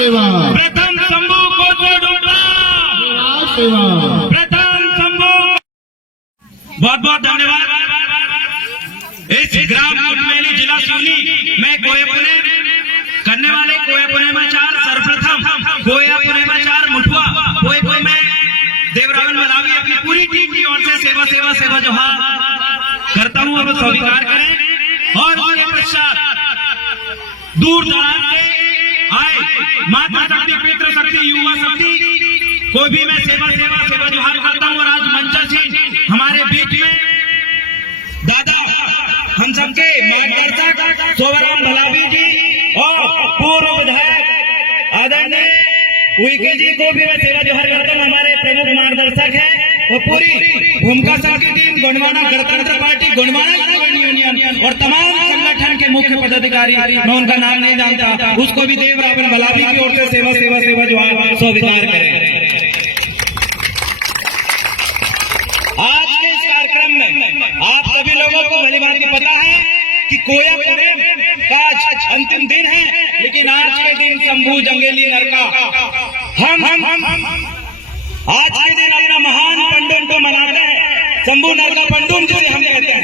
सेवा, प्रथम शंभू को डोडा, सेवा, प्रथम शंभू। बहुत बहुत धन्यवाद। इस ग्राम कुटमेली जिला सिवनी में कोयापुने करने वाले कोयापुने में 4 सर्वप्रथम कोयापुने में 4 मुठुआ कोई में देवरावन मलावी अपनी पूरी टीम की ओर से सेवा सेवा सेवा जोहार करता हूं। अब स्वीकार करें और उसके पश्चात दूर दराज से आए माता शक्ति, पितृ शक्ति, युवा शक्ति कोई भी मैं सेवा सेवा सेवा जोहार करता हूं। और आज मंचल जी हमारे बीच में दादा हम सबके मार्गदर्शक सोवराम भलावी जी और पूर्व विधायक आदरणीय उइके जी को भी मैं सेवा जोहार करता हूँ। हमारे प्रमुख मार्गदर्शक है और पूरी भूमिका साथी टीम गोंडवाना गणतंत्र पार्टी, गोंडवाना यूनियन और तमाम संगठन के मुख्य पदाधिकारी, मैं उनका नाम नहीं जानता, उसको भी देवरावन भलावी की ओर से सेवा सेवा सेवा जोहार स्वीकार करें। आज के इस कार्यक्रम में आप सभी लोगों को भली भांति पता है कि कोयापुने का आज अंतिम दिन है, लेकिन आज के दिन शंभू जंगेली नरका हम आज के दिन अपना महान पंडुम को मनाते हैं। शंभू नरका पंडुम जिसे हम कहते हैं,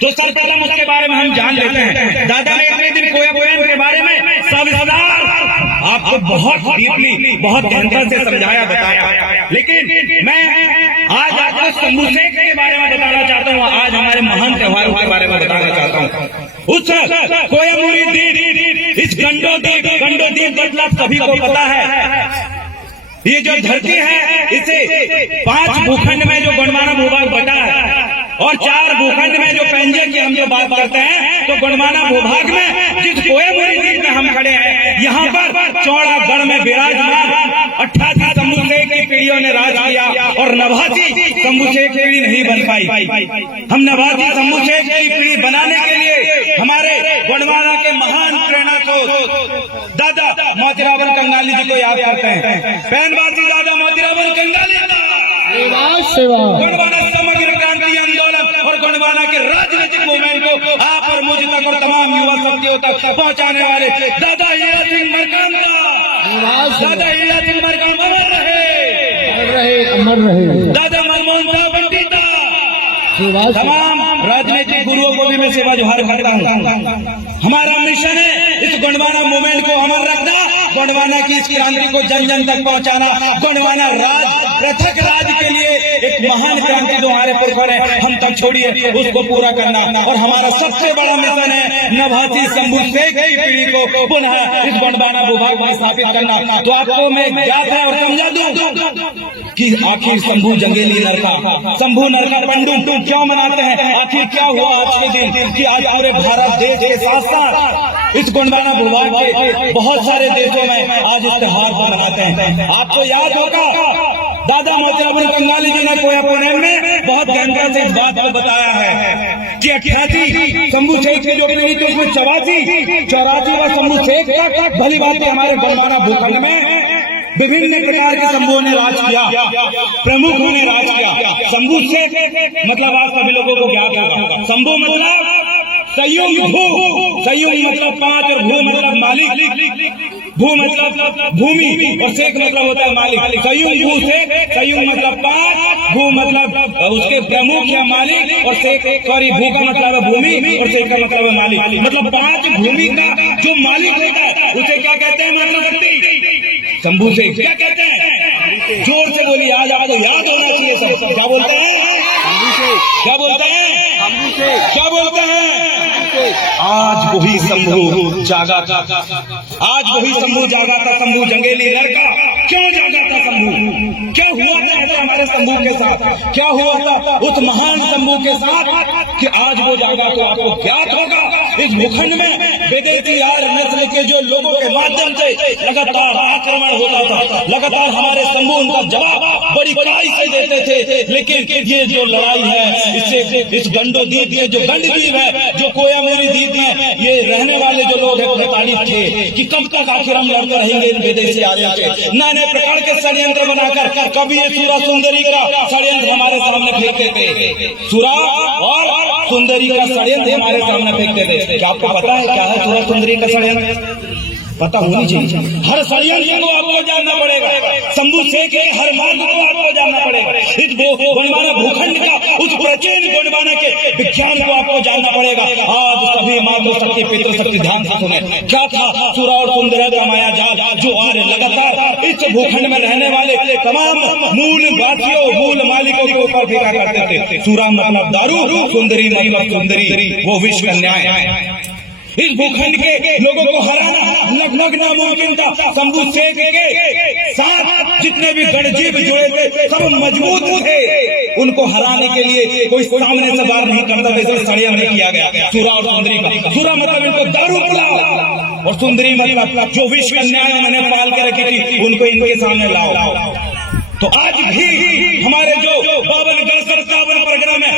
तो सर्वप्रथम उसके बारे में हम जान लेते हैं। दादा ने इतने दिन कोयापुने के बारे में सब आपको बहुत डीपली, बहुत गहनता से समझाया बताया, लेकिन मैं आज आपको शंभू शेख के बारे में बताना चाहता हूँ। आज हमारे महान त्योहारों के बारे में बताना चाहता हूँ। उस कोयामुरी द्वीप, इस गंडोद्वीप मतलब सभी को पता है, ये जो धरती है इसे 5 भूखंड में जो गोंडवाना भूभाग बटा है और 4 भूखंड में जो पेंजे की हम जो बात करते हैं, तो गोंडवाना भूभाग में जिस कोयामुरी द्वीप में हम खड़े हैं, यहाँ पर चौड़ा गढ़ में विराजमान 88 शंभू शेख की पीढ़ियों ने राज किया और 89 शंभू शेख की पीढ़ी नहीं बन पाई। हम 89 शंभू शेख की पीढ़ी बनाने के लिए हमारे गोंडवाना के महान प्रेरणा को दादा मोतीराम कंगाली जी को याद करते हैं। पैनबाजी दादा मोतीराम कंगाली सेवा, गोंडवाना समग्र क्रांति आंदोलन और गोंडवाना के राजनीतिक मूवमेंट को आप और मुझ तक और तमाम युवा शक्तियों तक पहुंचाने वाले दादा हीरा सिंह मरकाम का, दादा हीरा सिंह मरकाम अमर रहे, अमर रहे। दादा मनमोहन साहब पंडिता, तमाम राजनीतिक गुरुओं को भी मैं सेवा जोहार करता हूँ। हमारा मिशन है इस गोंडवाना मूवमेंट को अमर रखना, गोंडवाना की इस क्रांति को जन जन तक पहुंचाना, गोंडवाना राज पृथक राज के लिए एक महान क्रांति जो हमारे पुरखों ने हम तक छोड़ी है उसको पूरा करना। और हमारा सबसे बड़ा मिशन है 89 शंभू शेख की पीढ़ी को पुनः इस गोंडवाना भूभाग में स्थापित करना। तो आपको मैं ज्ञात है और समझा दूं कि आखिर शंभू जंगेली नरका, शंभू नरका पंडुम क्यों मनाते हैं, आखिर क्या हुआ आज के दिन कि आज पूरे भारत देश के साथ साथ इस गोंडवाना भूभाग के बहुत सारे देशों में आज इस त्योहार को मनाते हैं। आपको याद होगा दादा मोतीराम कंगाली जी ने कोयापुने में बहुत गहनता से इस बात को बताया है कि 88 शंभू शेख की जो पीढ़ी थी उसमें 84 व शंभू शेख तक भली बात हमारे गोंडवाना भूखंड में विभिन्न प्रकार के शंभुओं ने राज किया, प्रमुखों ने राज किया। शंभू शेख मतलब आप सभी लोगों को ज्ञात होगा, शंभू मतलब संयुक्त, भू संयुक्त मतलब 5 और भू मतलब मालिक, भू मतलब भूमि और शेख मतलब होता है मालिक। संयुक्त भू शेख, संयुक्त मतलब 5, भू मतलब उसके प्रमुख या मालिक और शेख सॉरी भू का मतलब है भूमि और शेख का मतलब है मालिक। मतलब 5 भूमि का जो मालिक होता है उसे क्या कहते हैं माता शंभू शेख क्या कहते हैं? जोर से बोलिए, आज आपको याद होना चाहिए सब। क्या बोलते हैं? क्या बोलते हैं? क्या बोलते हैं? आज वही शंभू जागा था, आज वही शंभू जागा था। शंभू जंगेली नरका क्यों जागा था? शंभू क्या हुआ था ऐसा हमारे शंभू के साथ? क्या हुआ था उस महान शंभू के साथ कि आज वो जागा? तो आपको ज्ञात होगा इस भूखंड में विदेशी यार नस्ल के जो लोगों के माध्यम से लगातार आक्रमण होता था, लगातार हमारे शंभू उनका जवाब बड़ी कड़ाई से देते थे। लेकिन ये जो लड़ाई है इससे इस गंडोद्वीप में जो गंडद्वीप है, जो कोयामुरी द्वीप में ये रहने वाले जो लोग हैं प्रताड़ित थे कि कब तक आखिर हम लड़ते रहेंगे इन विदेशी आर्यों से। नए प्रकार के षड्यंत्र बनाकर कभी ये सूरा सुंदरी का षड्यंत्र हमारे सामने फेंकते थे, सूरा और सुंदरी का षड्यंत्र हमारे सामने फेंकते थे। क्या आपको पता है क्या है सूरा सुंदरी का षड्यंत्र? पता होनी चाहिए। हर षड्यंत्र को आपको जानना पड़ेगा, शंभू शेख के हर मार्ग को आपको जानना पड़ेगा, इस गोंडवाना भूखंड का उस प्राचीन गोंडवाना के विज्ञान को आपको जानना पड़ेगा। आज सभी मातृशक्ति पितृशक्ति ध्यान से सुने, क्या था सुरा और सुंदर का माया जाल जो आज लगातार इस भूखंड में रहने वाले तमाम मूल वासियों मूल मालिकों के ऊपर फेंका करते थे। सूरा मतलब दारू, सुंदरी मतलब सुंदरी, वो विश्व न्याय। इस भूखंड के लोगों को हराना लगभग नामुमकिन था। शंभू शेख के साथ जितने भी गणजीव जुड़े थे सब मजबूत थे, उनको हराने के लिए कोई सामने से बार नहीं करता था, इसलिए षड्यंत्र किया गया सूरा और सुंदरी का। सूरा मतलब इनको दारू पिलाओ और सुंदरी मतलब जो विश्व न्याय उन्होंने पाल के रखी थी उनको इनके सामने लाओ। तो आज भी हमारे जो 52 परगना में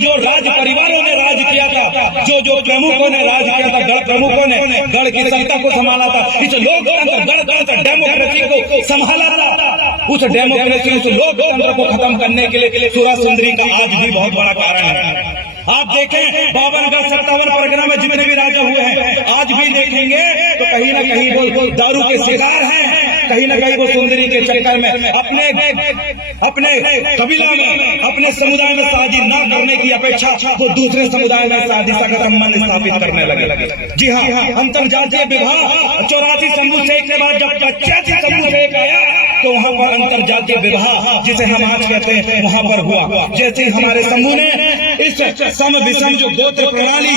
जो राज परिवारों ने राज किया था, जो प्रमुखों ने राज किया था, गढ़ प्रमुखों ने गढ़ की सत्ता को संभाला था, इस लोकतंत्र गणतंत्र डेमोक्रेसी को संभाला था, उस डेमोक्रेसी उस लोकतंत्र को खत्म करने के लिए सूरा सुंदरी का आज भी बहुत बड़ा कारण है। आप देखें 52 परगना में जितने भी राजा हुए हैं आज भी देखेंगे तो कहीं ना कहीं वो दारू के शिकार हैं, कहीं ना कहीं वो सुंदरी के चक्कर में अपने कबीला में अपने समुदाय में शादी न करने की अपेक्षा वो दूसरे समुदाय में शादी का संबंध स्थापित करने लगे। जी हाँ, अंतरजातीय विवाह 84 शंभू शेख के बाद जब 85 शंभू शेख आया तो वहाँ पर अंतरजातीय विवाह जिसे हम आज कहते हैं वहाँ पर हुआ। जैसे हमारे शंभू ने इस सम विषम जो गोत्र प्रणाली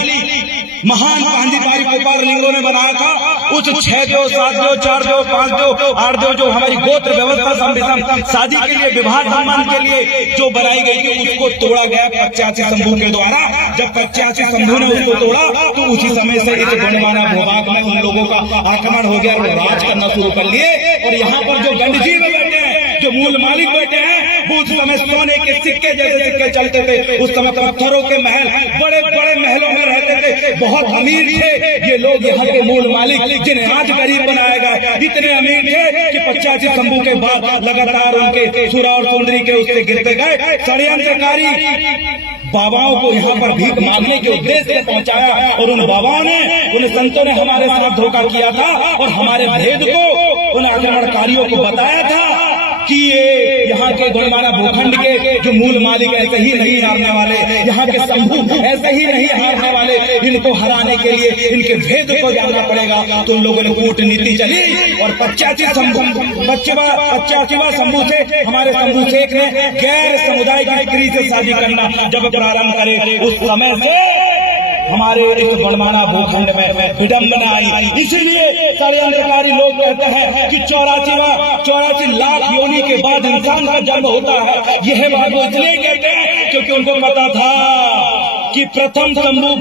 महान पांडितारी गोपाल लिंगों ने बनाया था, उस 6 देव 7 देव 4 देव 5 देव 8 देव जो हमारी गोत्र व्यवस्था संविधान शादी के लिए विवाह सम्मान के लिए जो बनाई गई थी उसको तोड़ा गया 85 शंभू के द्वारा। जब 85 शंभू ने उसको तोड़ा तो उसी समय से इस गोंडवाना भूभाग में उन लोगों का आक्रमण हो गया और राज करना शुरू कर लिए। और यहाँ पर जो गंडजीव बैठे हैं, जो मूल मालिक बैठे हैं, वो उस समय सोने के सिक्के जैसे सिक्के चलते थे। उस समय पत्थरों के महल, बड़े बड़े महलों में रहते थे, बहुत अमीर थे ये लोग। यहाँ के मूल मालिक जिन्हें आज गरीब बनाया गया, इतने अमीर थे कि 85 शंभू के बाद लगातार उनके सूरा और सुंदरी के उससे गिरते गए। षड्यंत्रकारी बाबाओं को यहाँ पर भीख मांगने के उद्देश्य से पहुंचाया और उन बाबाओं ने उन संतों ने हमारे साथ धोखा किया था और हमारे भेद को उन आक्रमणकारियों को बताया था कि ये यहाँ के गोंडवाना भूखंड के जो मूल मालिक ऐसे ही नहीं हारने वाले, यहाँ के शंभू ऐसे ही नहीं हारने वाले, इनको हराने के लिए इनके भेद को जानना पड़ेगा। तो उन लोगों ने कूटनीति चली और 85 शंभू से हमारे शंभू शेख ने गैर समुदाय की स्त्री से शादी करना जब प्रारंभ करे, उस समय से हमारे इस गोंडवाना भूखंड में विडंबना आई। इसीलिए षड्यंत्रकारी लोग कहते हैं कि 84 लाख योनि के बाद इंसान का जन्म होता है। यह बात वो इसलिए कहते हैं क्योंकि उनको पता था कि प्रथम शंभू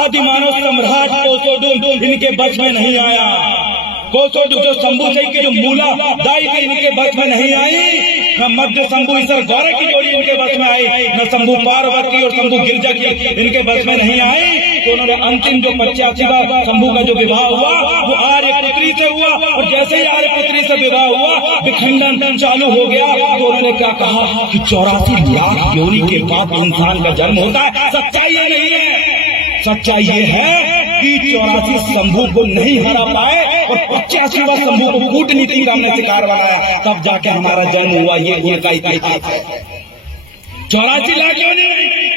आदिमानव सम्राट कोसोडुम इनके बच में नहीं आया। कोसोडुम जो शंभू शेख की जो मूला दाई थी इनके बच में नहीं आई, न मध्य शंभू ईश्वर गौरव की जोड़ी इनके बस में आई, न शंभू पार्वती और शंभू गिरजा की इनके बस में नहीं आई। तो उन्होंने अंतिम जो 85वां शंभू का जो विवाह हुआ वो आर्य पुत्री से हुआ और जैसे ही आर्य पुत्री से विवाह हुआ विखंडन चालू हो गया। तो उन्होंने क्या कहा कि 84 लाख योनि के बाद इंसान का जन्म होता है। सच्चाई ये नहीं है, सच्चाई ये है कि 84 शंभू को नहीं हरा पाए और 85वां शंभू को कूटनीति का हमने शिकार बनाया, तब जाके हमारा जन्म हुआ। ये उनका इतिहास है। 84 लाख योनि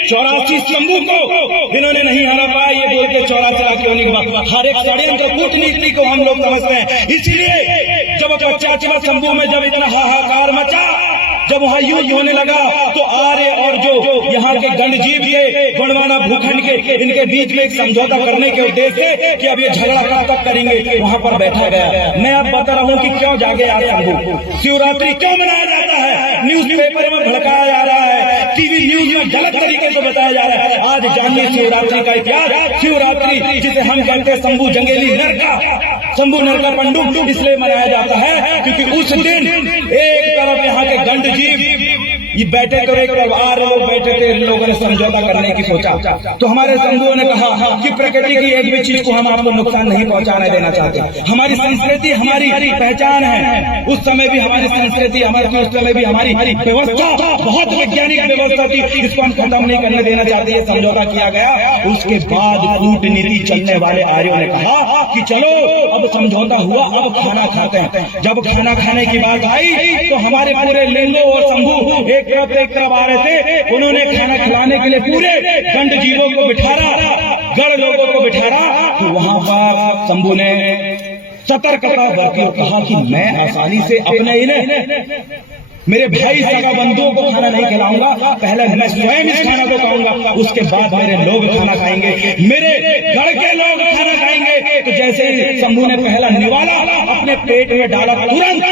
84 शंभू को इन्होंने नहीं हरा पाया, ये बोल के 84 लाख योनि के बाद हर एक षड्यंत्र कूटनीति को हम लोग समझते हैं। इसलिए जब 85वां शंभू में जब इतना हाहाकार मचा, जब वहाँ युद्ध होने लगा तो आर्य और जो यहाँ के गणजीव के गोंडवाना भूखंड के इनके बीच में एक समझौता करने के उद्देश्य से कि अब ये झगड़ा कब तक करेंगे, वहाँ पर बैठा गया। मैं अब बता रहा हूँ कि क्यों जागे आज शंभू, शिवरात्रि क्यों मनाया जाता है, न्यूज़पेपर में भड़काया जा रहा है, टीवी न्यूज में गलत तरीके से बताया जा रहा है। आज जानिए शिवरात्रि का इतिहास। शिवरात्रि जिसे हम कहते हैं शंभू जंगेली नरका, शंभू नरका पंडुप इसलिए मनाया जाता है क्योंकि उस दिन एक तरफ यहाँ के गंडजीव ये बैठे तो एक परिवार लोग बैठे थे, लोगों ने समझौता करने की सोचा। तो हमारे संधुओं ने कहा कि प्रकृति की एक भी चीज को हम आपको नुकसान नहीं पहुंचाने देना चाहते। हमारी संस्कृति हमारी पहचान है। उस समय भी हमारी संस्कृति हमारी, उस समय भी हमारी व्यवस्था बहुत वैज्ञानिक व्यवस्था थी, इसको हम खत्म नहीं करने देना चाहते। ये समझौता किया गया। उसके बाद कूटनीति चलने वाले आर्यों ने कहा कि चलो अब समझौता हुआ, अब खाना खाते हैं। जब खाना खाने की बात आई तो हमारे पूरे लिंगो और शंभू एक तरफ आ रहे थे। उन्होंने खाना खिलाने के लिए पूरे गंड जीवों को बिठारा, गढ़ लोगों को बिठारा। तो वहां पर शंभू ने सतर्कता बरती और कहा कि मैं आसानी से अपने ही मेरे भाई सगा बंधुओं को खाना नहीं खिलाऊंगा, पहले मैं स्वयं इस खाना को खाऊंगा, उसके बाद मेरे लोग खाना खाएंगे, मेरे घर के लोग खाना खाएंगे। तो जैसे ही शंभू ने पहला निवाला अपने पेट में डाला, तुरंत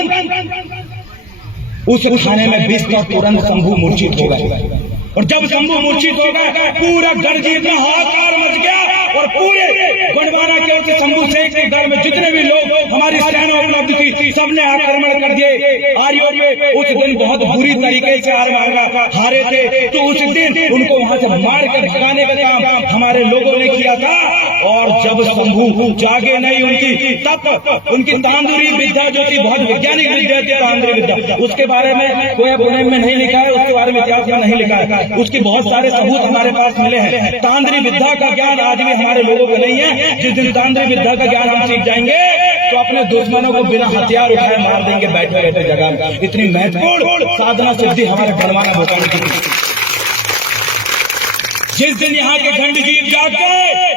उस खाने में विष था, तुरंत शंभू मूर्छित हो गए। और जब शंभू मूर्छित हो गए, पूरा गणजीत में हाहाकार मच गया और पूरे गोंडवाना की ओर से शंभू शेख के घर में जितने भी लोग हमारी सेना उपलब्ध थी, सबने आक्रमण कर दिए आर्यों पे। उस दिन बहुत बुरी तरीके से हारे थे। तो उस दिन उनको वहां से मार कर भगाने का काम हमारे लोगों ने किया था। और जब शंभू जागे नहीं उनकी, तब उनकी तांदुरी विद्या जो थी, बहुत वैज्ञानिक विद्या थी तांदुरी विद्या, उसके बारे में कोई पुणे में नहीं लिखा है, उसके बारे में इतिहास में नहीं लिखा है। उसके बहुत सारे सबूत हमारे पास मिले हैं। तांत्रिक विद्या का ज्ञान आज भी हमारे लोगों को नहीं है। जिस दिन तांत्रिक विद्या का ज्ञान हम सीख जाएंगे तो अपने दुश्मनों को बिना हथियार उठाए मार देंगे बैठे बैठे जगह। इतनी महत्वपूर्ण साधना सिद्धि हमारे गणवाना भोपाल की थी। जिस दिन यहाँ के गंड जीव जाग गए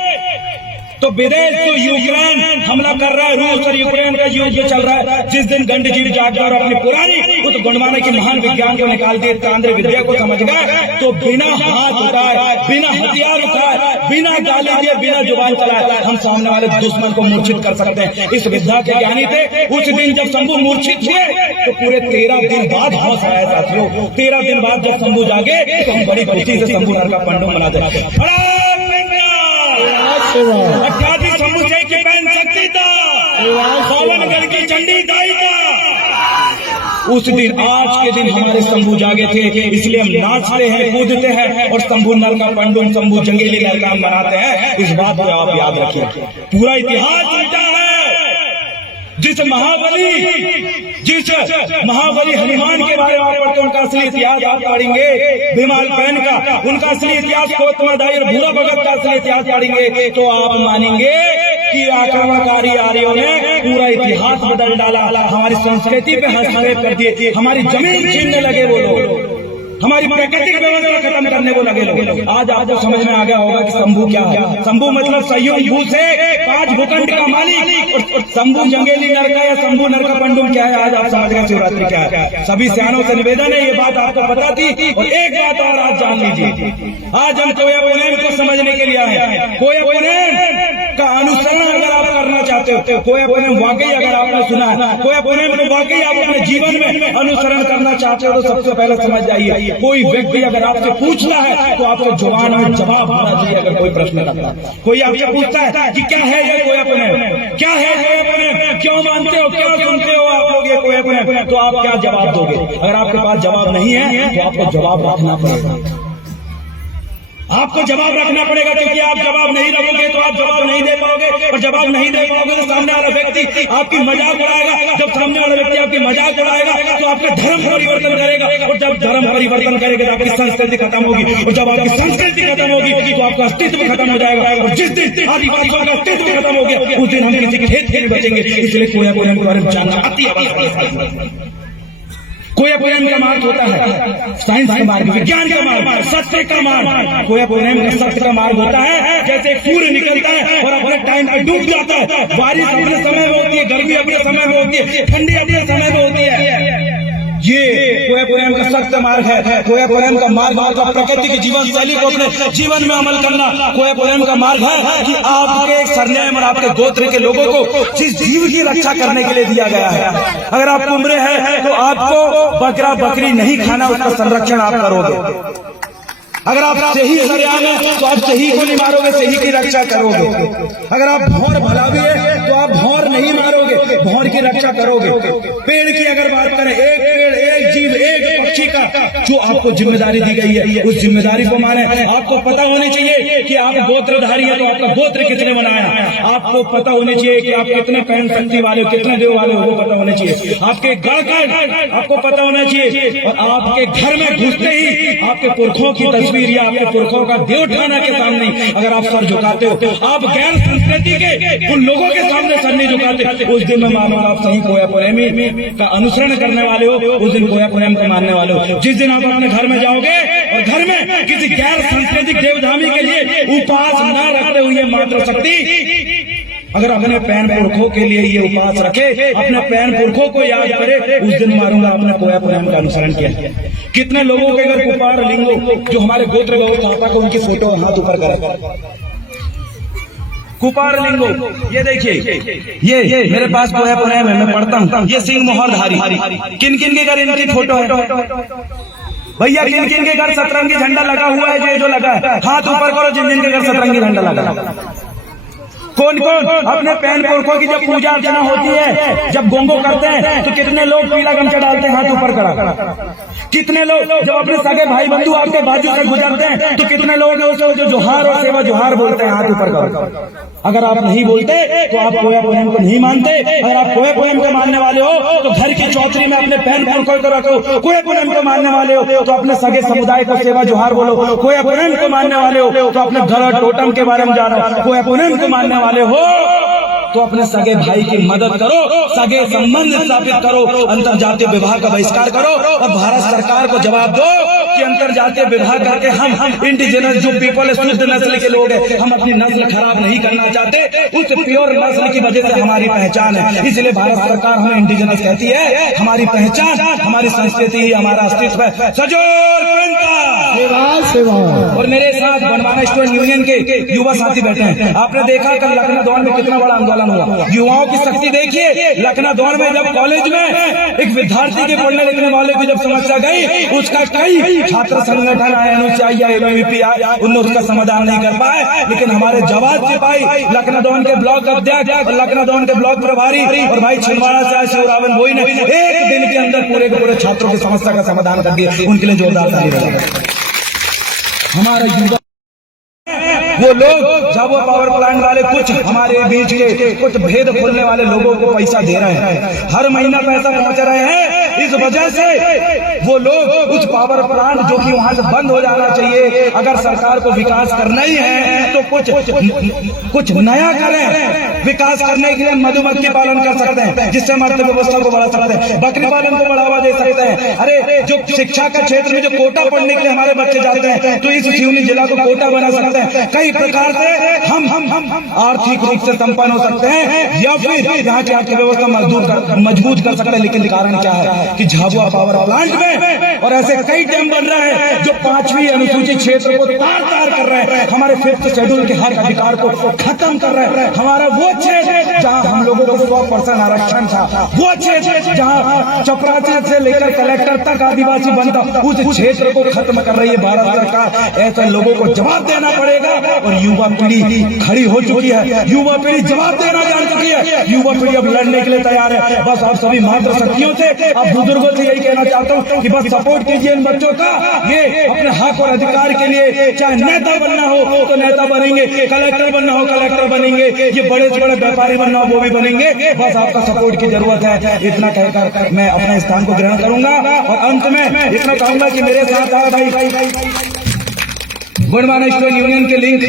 तो विदेश तो यूक्रेन हमला कर रहा है, रूस और यूक्रेन का युद्ध चल रहा है। जिस दिन गंड जीव जाग गए और अपनी पुरानी उस गोंडवाना की महान विज्ञान को निकाल दिए, तांत्रिक विद्या को समझ गए, तो बिना हाथ उठाए, बिना हथियार उठाए, बिना गाली दिए, बिना जुबान चलाए हम सामने वाले दुश्मन को मूर्छित कर सकते हैं। इस विद्या के ज्ञानी थे। उस दिन जब शंभू मूर्छित हुए तो पूरे 13 दिन बाद होश आया साथियों। 13 दिन बाद जब शंभू जागे तो हम बड़ी खुशी से शंभू नर का पंडुम मनाते हैं। अख्याति शंभू शेख की बहन शक्ति था, सावनगढ़ की चंडी दाई था। उस दिन आज के दिन हमारे शंभू जागे थे, इसलिए हम नाचते हैं, कूदते हैं और शंभू नर का पंडुम, शंभू जंगेली नर का मनाते हैं। इस बात को आप याद रखिए। पूरा इतिहास उल्टा है। जिस महाबली हनुमान के बारे में आप पढ़ते उनका असली इतिहास आप पढ़ेंगे, भीमाल बहन का उनका असली इतिहास, कोतमदाई और भूरा भगत का असली इतिहास पढ़ेंगे तो आप मानेंगे कि आक्रमणकारी आर्यों ने पूरा इतिहास बदल डाला, हमारी संस्कृति पे हस्तक्षेप कर दिए, हमारी जमीन छीनने लगे वो लोग, हमारी प्राकृतिक व्यवस्था खत्म करने को लगे लोग। आज आपको समझ में आ गया होगा कि शंभू क्या है। शंभू मतलब संयोग भू से 5 भूखंड का मालिक, और शंभू जंगेली नर का या शंभू नर का पंडुम क्या है आज आप समझ गए। शिवरात्रि क्या है। सभी सियानों से निवेदन है, ये बात आपको पता थी। और एक बात और आप जान लीजिए, आज हम कोया पुनैन को समझने के लिए आए हैं। कोया पुनैन का अनुसरण अगर आप करना चाहते हो, कोया पुनैन वाकई अगर आपने सुना है, कोया पुनैन को वाकई आप अपने जीवन में अनुसरण करना चाहते हो तो सबसे पहले समझ जाइए, कोई व्यक्ति अगर आपसे पूछना है तो आपको जुबान में जवाब होना चाहिए। अगर कोई प्रश्न करता है, कोई आपसे पूछता है कि क्या है ये कोया पुनैन, क्या है कोया पुनैन, क्यों मानते हो, क्यों सुनते हो आप लोग ये कोया पुनैन, तो आप क्या जवाब दोगे। अगर आपके पास जवाब नहीं है तो आपको जवाब रखना पड़ेगा। आपको जवाब रखना पड़ेगा, क्योंकि आप जवाब नहीं रखोगे तो आप जवाब नहीं दे पाओगे, और जवाब नहीं दे पाओगे तो सामने वाला व्यक्ति आपकी मजाक उड़ाएगा। जब सामने वाला व्यक्ति आपकी मजाक उड़ाएगा तो आपका धर्म परिवर्तन करेगा, और जब धर्म परिवर्तन करेगा तो आपकी संस्कृति खत्म होगी, और जब आपकी संस्कृति खत्म होगी तो आपका अस्तित्व खत्म हो जाएगा। और जिस दिन आदिवासियों का अस्तित्व खत्म हो गया उस दिन हम किसी के खेत नहीं बचेंगे। इसलिए कोया पुनैन के बारे में जानना अति आवश्यक। कोया पुनैन का मार्ग होता है साइंस का मार्ग, विज्ञान का मार्ग, सत्य का मार्ग। कोया पुनैन का सत्य का मार्ग होता है जैसे सूर्य निकलता है और अपने टाइम पर डूब जाता है। बारिश अपने समय में होती है, गर्मी अपने समय में होती है, ठंडी अपने समय में होती है। ये कोया पुनैन का सत्य मार्ग है। कोया पुनैन का मार्ग मतलब प्रकृति की जीवन शैली को अपने जीवन में अमल करना। कोया पुनैन का मार्ग है कि आपके सरनेम और आपके गोत्र के लोगों को जिस जीव की रक्षा करने के लिए दिया गया है, अगर आप कुंबरे हैं तो आपको बकरा बकरी नहीं खाना, उसका संरक्षण आप करोगे। अगर आप सही सरियान है तो आप सही को नहीं मारोगे, सही की रक्षा करोगे। अगर आप भौर भला भी है तो आप भौर नहीं मारोगे, भौर की रक्षा करोगे। पेड़ की अगर बात करें, एक पेड़, एक जीव, एक बच्ची का जो आपको जिम्मेदारी दी गई है उस जिम्मेदारी को माने। आपको पता होनी चाहिए कि आप गोत्रधारी है तो आपका गोत्र कितने बनाया, आपको पता होनी चाहिए कि आप कितने पैन शक्ति वाले हो, कितने देव वाले हो, वो पता होना चाहिए। आपके गढ़ का आपको पता होना चाहिए और आपके घर में घुसते ही आपके पुरखों की तस्वीर या आपके पुरखों का देवठाना के सामने अगर आप सर झुकाते हो, आप गैर संस्कृति के उन लोगों के सामने सर नहीं झुकाते, उस दिन में मालूम आप सही कोया प्रेमी का अनुसरण करने वाले हो, उस दिन कोया प्रेम को मानने वाले हो। जिस दिन आप अपने घर में जाओगे और घर में किसी गैर सांस्कृतिक देवधामी के लिए उपवास न रखते हुए मात्र शक्ति अगर अपने पैन पुरखों के लिए ये उपवास रखे, अपने पैन पुरखों को याद करे, उस दिन मारूंगा आपने कोया प्रेम का अनुसरण किया। कितने लोगों के अगर कुपार लिंगो जो हमारे गोत्र गौ पापा को उनकी फोटो हाथ ऊपर करे, कुपार लिंगो ये देखिए, ये मेरे पास कोया प्रेम है, मैं पढ़ता हूँ, ये सिंह मोहरधारी किन किन के घर इनकी फोटो है भैया, किन किन के घर सतरंगी झंडा लगा हुआ है, जो लगा है हाथ ऊपर करो जिन जिन के घर सतरंगी झंडा लगा। कौन कौन अपने पैन पुरखों की जब पूजा अर्चना होती है, जब गोंगो करते हैं तो कितने लोग पीला गमछा डालते हैं हाथ ऊपर करा, कितने लोग जब अपने सगे भाई बंधु आपके बाजू से गुजरते हैं तो कितने लोग जो जोहार और सेवा जोहार बोलते हैं हाथ ऊपर करो। अगर आप नहीं बोलते तो आप कोया पोएम को नहीं मानते। अगर आप कोया पोएम को मानने वाले हो तो घर की चौधरी में अपने पैन पुरखों को रखो। कोया पोएम को मानने वाले हो तो अपने सगे समुदाय को सेवा जोहार बोलो। कोया पोएम को मानने वाले हो तो अपने घर टोटम के बारे में जानो। कोया पोएम को मानने वाले हो तो अपने सगे भाई की मदद करो, सगे संबंध स्थापित करो, अंतरजातीय विवाह का बहिष्कार करो और भारत सरकार को जवाब दो कि अंतरजातीय विवाह करके हम इंडिजिनस जो पीपल है, शुद्ध नस्ल के लोग हैं, हम अपनी नस्ल खराब नहीं करना चाहते। उस प्योर नस्ल की वजह से हमारी पहचान है, इसलिए भारत सरकार हमें इंडिजिनस कहती है। हमारी पहचान, हमारी संस्कृति, हमारा अस्तित्व है। सजोर सेवा। और मेरे साथ बनवाना स्टूडेंट यूनियन के युवा साथी बैठे हैं। आपने देखा कल लखनऊ दौड़ में कितना बड़ा आंदोलन हुआ। युवाओं की शक्ति देखिए। लखनऊ दौड़ में जब कॉलेज में एक विद्यार्थी के पढ़ने लिखने वाले की जब समस्या गई, उसका कई छात्र संगठन आए, उन्होंने उसका समाधान नहीं कर पाए। लेकिन हमारे जवाब सिपाही लखनऊ दौड़ के ब्लॉक अध्यक्ष, लखनऊ दौड़ के ब्लॉक प्रभारी और भाई छिंदवाड़ा से शिवरावन भोई ने एक दिन के अंदर पूरे के पूरे छात्रों की समस्या का समाधान कर दिया। उनके लिए जोरदार ताली बजाएं। हमारे युवा वो लोग जब वो पावर प्लांट वाले कुछ हमारे बीच के कुछ भेद खोलने वाले लोगों को पैसा दे रहे हैं, हर महीना पैसा पहुंच रहे हैं, इस वजह से वो लोग उस पावर प्लांट जो कि वहां से बंद हो जाना चाहिए, अगर सरकार को विकास करना ही है तो कुछ नया करें। विकास करने के लिए मधुमक्खी पालन कर सकते हैं, जिससे हम अर्थव्यवस्था को बढ़ा सकते हैं, बकरी पालन को बढ़ावा दे सकते हैं। अरे जो शिक्षा का क्षेत्र में जो कोटा पढ़ने के लिए हमारे बच्चे जाते हैं तो इस सिवनी जिला को कोटा बना सकते हैं। कई प्रकार से हम आर्थिक रूप से संपन्न हो सकते हैं या फिर यहाँ की अर्थव्यवस्था मजबूत कर सकते हैं। लेकिन कारण क्या है कि झाबुआ पावर प्लांट में और ऐसे कई डैम बन रहे हैं जो 5वीं अनुसूचित क्षेत्र को तार कर रहे हैं, हमारे 5th शेड्यूल के हक अधिकार को खत्म कर रहे हैं। हमारा वो क्षेत्र जहाँ हम लोगों को 100% आरक्षण था, वो क्षेत्र जहाँ चपरासी से लेकर कलेक्टर तक आदिवासी बनता, उस क्षेत्र को खत्म कर रही है भारत सरकार। ऐसे लोगों को जवाब देना पड़ेगा और युवा पीढ़ी खड़ी हो चुकी है। युवा पीढ़ी जवाब देना जान चुकी है। युवा पीढ़ी अब लड़ने के लिए तैयार है। बस आप सभी मात्र शक्तियों से, आप बुजुर्गों से यही कहना चाहता हूँ कि बस सपोर्ट कीजिए इन बच्चों का। ये अपने हक और अधिकार के लिए चाहे नेता बनना हो तो नेता बनेंगे, कलेक्टर बनना हो कलेक्टर बनेंगे, ये बड़े से बड़े व्यापारी बनना हो वो भी बनेंगे। बस आपका सपोर्ट की जरूरत है। इतना कहकर मैं अपने स्थान को ग्रहण करूंगा और अंत में इतना कहूंगा कि मेरे साथ आओ भाई बनवाना स्टूडेंट यूनियन के लिंक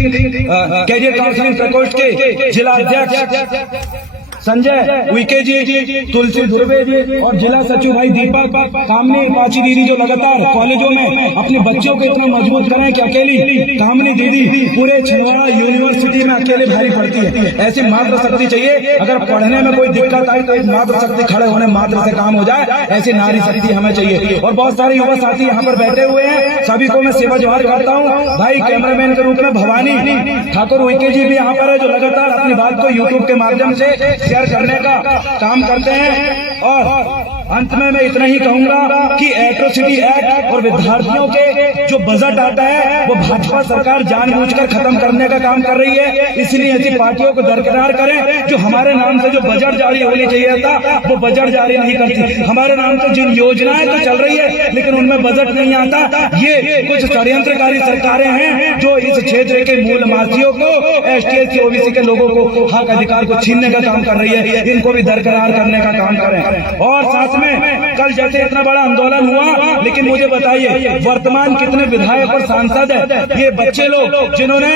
कैरियर काउंसलिंग प्रकोष्ठ के जिला अध्यक्ष संजय उइके जी, तुलसी ध्रुवे जी और जिला सचिव भाई दीपक कामनी पाची दीदी जो लगातार कॉलेजों में अपने बच्चों को इतना मजबूत करें कि अकेली कामनी दीदी पूरे छिंदवाड़ा यूनिवर्सिटी में अकेले भारी पड़ती है। ऐसी मात्र शक्ति चाहिए। अगर पढ़ने में कोई दिक्कत आई तो एक मात्र शक्ति खड़े होने मात्र से काम हो जाए, ऐसी नारी शक्ति हमें चाहिए। और बहुत सारे युवा साथी यहाँ पर बैठे हुए हैं, सभी को मैं सेवा जोहार करता हूँ। भाई कैमरामैन के रूप में भवानी ठाकुर उइके जी भी यहाँ पर है, जो लगातार अपनी बात को यूट्यूब के माध्यम से शेयर करने का काम करते हैं। और अंत में मैं इतना ही कहूंगा कि एट्रोसिटी एक्ट और विद्यार्थियों के जो बजट आता है वो भाजपा सरकार जानबूझकर खत्म करने का काम कर रही है। इसलिए ऐसी पार्टियों को दरकिनार करें जो हमारे नाम से जो बजट जारी होनी चाहिए था वो बजट जारी नहीं करती। हमारे नाम से जिन योजनाएं तो चल रही है लेकिन उनमें बजट नहीं आता। ये कुछ षड्यंत्रकारी सरकारें हैं जो इस क्षेत्र के मूलवासियों को, ST OBC के लोगों को हक अधिकार को छीनने का काम कर रही है। इनको भी दरकिनार करने का काम करें। और साथ में कल जैसे इतना बड़ा आंदोलन हुआ, लेकिन मुझे बताइए वर्तमान कितने विधायक और सांसद है ये बच्चे लोग जिन्होंने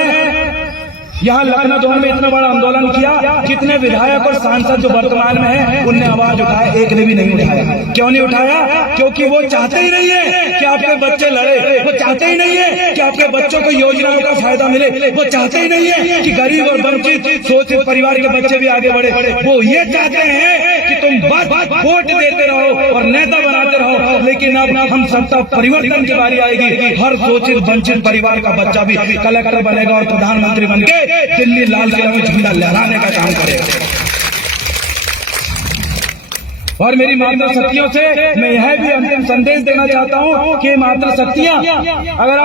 यहाँ लखनऊ में इतना बड़ा आंदोलन किया, कितने विधायक और सांसद जो वर्तमान में हैं उनने आवाज उठाया? एक ने भी नहीं उठाया। क्यों नहीं उठाया? क्योंकि वो चाहते ही नहीं है कि आपके बच्चे लड़े, वो चाहते ही नहीं है कि आपके बच्चों को योजनाओं का फायदा मिले, वो चाहते ही नहीं है कि गरीब और वंचित शोषित परिवार के बच्चे भी आगे बढ़े। वो ये चाहते हैं कि तुम बस वोट देते रहो और नेता बनाते रहो, लेकिन अब हम सत्ता परिवर्तन की बारी आएगी, हर शोषित वंचित परिवार का बच्चा भी कलेक्टर बनेगा और प्रधानमंत्री बनके दिल्ली लाल किला में झंडा लहराने का काम करेगा। और मेरी मातृशक्तियों से मैं यह भी अंतिम संदेश देना चाहता हूं कि मातृशक्तियां, अगर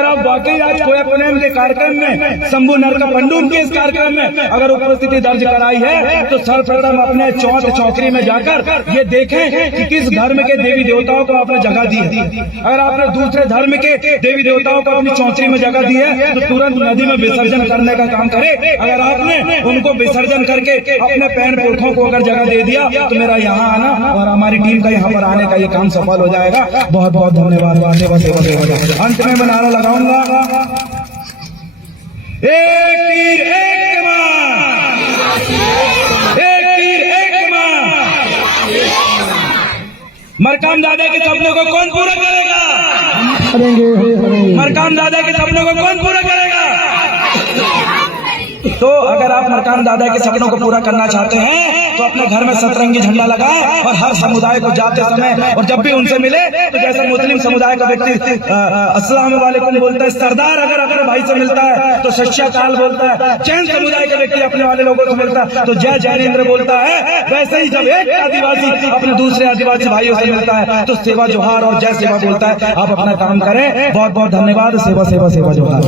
आप वाकई आज कोया पुनेम के कार्यक्रम में शंभू नरका पंडूम के इस कार्यक्रम में अगर उपस्थिति दर्ज कराई है तो सर्वप्रथम अपने चौकरी में जाकर ये देखें कि किस धर्म के देवी देवताओं को आपने जगह दी है। अगर आपने दूसरे धर्म के देवी देवताओं को अपनी चौकरी में जगह दी है तो तुरंत नदी में विसर्जन करने का काम करे। अगर आपने उनको विसर्जन करके अपने पैर पुरखों को अगर जगह दे दिया तो मेरा यहाँ आना और हमारी टीम का यहाँ पर आने का ये काम सफल हो जाएगा। बहुत बहुत धन्यवाद। अंत में मैं नारा लगाऊंगा, एक तीर एक कमान, एक तीर एक कमान। मरकाम दादा के सपनों को कौन पूरा करेगा? मरकाम दादा के सपनों को कौन पूरा करेगा? तो अगर आप मरकाम दादा के सपनों को पूरा करना चाहते हैं तो अपने घर में सतरंगी झंडा लगाएं और हर समुदाय को जाते समय और जब भी उनसे मिले तो जैसे मुस्लिम समुदाय का व्यक्ति अस्सलाम वालेकुम बोलता है, सरदार अगर अपने भाई से मिलता है तो सत श्री अकाल बोलता है, जैन समुदाय का व्यक्ति अपने वाले लोगों से मिलता है तो जय जैनेन्द्र बोलता है, वैसे ही जब एक आदिवासी अपने दूसरे आदिवासी भाइयों से मिलता है तो सेवा जोहार और जय सेवा बोलता है। आप अपना काम करें। बहुत बहुत धन्यवाद। सेवा सेवा सेवा जोहार।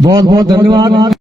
बहुत बहुत धन्यवाद।